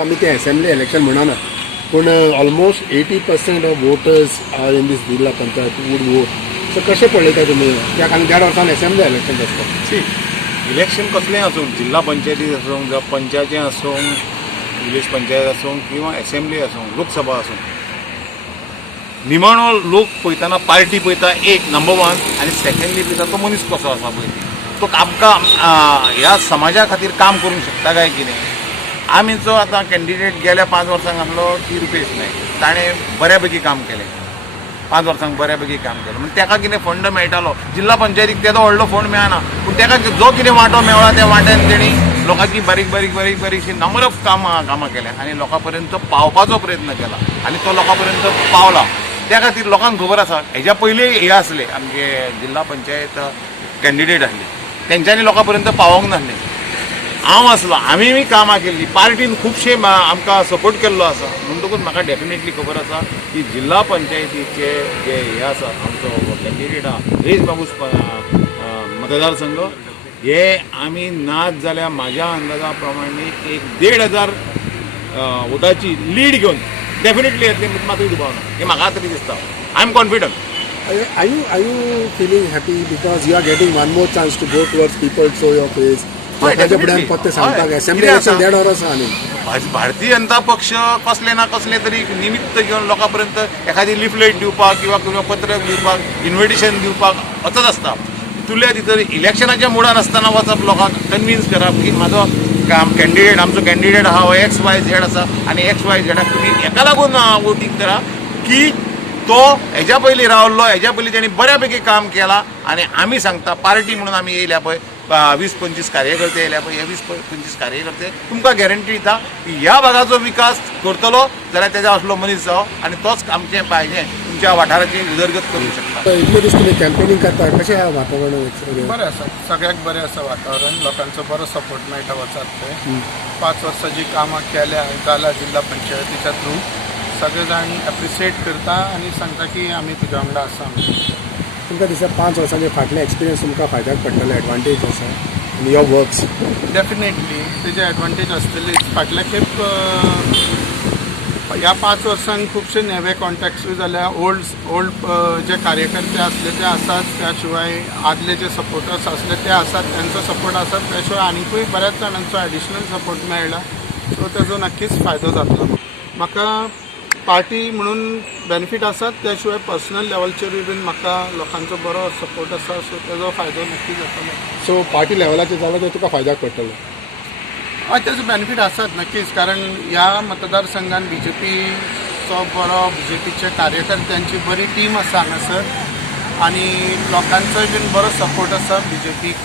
आम्ही ते assembly election म्हणना पण almost 80% of voters are in these जिल्हा पंचायत वूड वोट. सो कशें पळयता तुमी कित्याक आनी 1.5 वर्सान असेंब्ली इलेक्शन आसता. सी इलेक्शन कसलेंय आसूं, जिल्हा पंचायती आसूं जावं पंचायती आसूं, विलेज पंचायत आसूं किंवा असेंब्ली आसूं, लोकसभा आसूं, निमाणो लोक पळयतना पार्टी पळयता एक नंबर 1 आनी सेकंडली पळयता तो मनीस कसो आसा पळय तो आमकां ह्या समाजा खातीर काम करूंक शकता काय कितें. आमी जो आतां कॅन्डिडेट गेल्या 5 वर्सांक आसलो ती रुपेश नायक ताणें बऱ्यापैकी काम केलें, 5 वर्सांक बऱ्यापैकी काम केलें. म्हणजे ताका कितें फंड मेळटालो, जिल्हा पंचायतीक तेजो व्हडलो फंड मेळना, पूण ताका जो कितें वांटो मेळ्ळा त्या वाट्यान तेणी लोकांची बारीक बारीक बारीक बारीकशी नंबर ऑफ कामां केल्या आनी लोकां पर्यंत पावपाचो प्रयत्न केला आनी तो लोकां पर्यंत पावला. त्या खातीर लोकांक खबर आसा हेज्या पयलीं हे आसले आमचे जिल्हा पंचायत कॅन्डिडेट आसले तेंच्यांनी लोकां पर्यंत पावोंक नासलें. हांव आसलो, आमी कामां केल्लीं, पार्टीन खुबशे आमकां सपोर्ट केल्लो आसा. म्हणटकूच म्हाका डेफिनेटली खबर आसा की जिल्हा पंचायतीचे जे हे आसा आमचो कॅन्डिडेट आहा रेज बाबूस मतदारसंघ हे आमी नाच जाल्यार म्हाज्या अंदाजा प्रमाणे 1,500 वोटाची लीड घेवन डेफिनेटली येतले मातूय दुबावना हे म्हाका तरी दिसता. I am confident. Are you feeling happy because you are getting one more chance to go towards people, show your face? लोकांच्या फुड्यान फक्त सांगता असेंब्ली इलेक्शन 1.5 वर आसा न्ही. भारतीय जनता पक्ष कसले ना कसले तरी निमित्त घेवन लोकां पर्यंत एखादी लिफलेट दिवपाक किंवा पत्रक दिवपाक इन्व्हिटेशन दिवपाक वचत आसता. तुले भितर इलेक्शनाच्या मुडान आसतना वचप लोकांक कन्विन्स करप की म्हाजो कॅन्डिडेट आमचो कॅन्डिडेट आहा हो XYZ आसा आनी XYZ तुमी हेका लागून वोटींग करा की तो हेज्या पयलीं रावल्लो, हेज्या पयलीं तेणी बऱ्यापैकी काम केला आनी आमी सांगता पार्टी म्हणून आमी येयल्या पळय 20-25 कार्यकर्ते येयल्या पळय हे 20-25 कार्यकर्ते तुमकां गॅरंटी दिता की ह्या भागाचो विकास करतलो जाल्यार तेजा असलो मनीस जावो आनी तोच आमचें पाहिजे तुमच्या वाठाराची उदरगत करूंक शकता. इतले दीस तुमी कॅम्पेनिंग करता कशें आहा वातावरण? बरें आसा, सगळ्याक बरें आसा वातावरण, लोकांचो बरो सपोर्ट मेळटा वचत थंय. 5 वर्सां जी कामां केल्या जाला जिल्हा पंचायतीच्या थ्रू सगळे जाण एप्रिशिएट करता आनी सांगता की आमी तुज्या वांगडा आसा. तुमकां दिसता 5 वर्सांचे फाटले एक्सपिरियन्स तुमकां फायद्याक पडटले, एडवांटेज आसा इन युअर वर्क्स? डेफिनेटली तेजे एडवांटेज आसतलीच. फाटल्या खेप ह्या 5 वर्सांक खुबशे नेवे कॉन्टॅक्ट्सूय जाल्या. ओल्ड जे कार्यकर्ते आसले ते आसात, त्या शिवाय आदले जे सपोर्टर्स असले ते आसात, त्यांचो सपोर्ट आसात, त्या शिवाय आनीकूय बऱ्याच जाणांचो ॲडिशनल सपोर्ट मेळ्ळा. सो तेजो नक्कीच फायदो जातलो. म्हाका पार्टी म्हणून बेनिफीट आसात, त्या शिवाय पर्सनल लेवलचेरूय बीन म्हाका लोकांचो बरो सपोर्ट आसा. सो तेजो फायदो नक्की जातलो. सो पार्टी लेवलाचेर जाल्यार तुका फायद्याक पडटलो? हय तेजो बेनिफीट आसात नक्कीच, कारण ह्या मतदारसंघान BJPचो बरो BJPचे कार्यकर्त्यांची बरी टीम आसा हांगासर आनी लोकांचोय बीन बरो सपोर्ट आसा BJPक.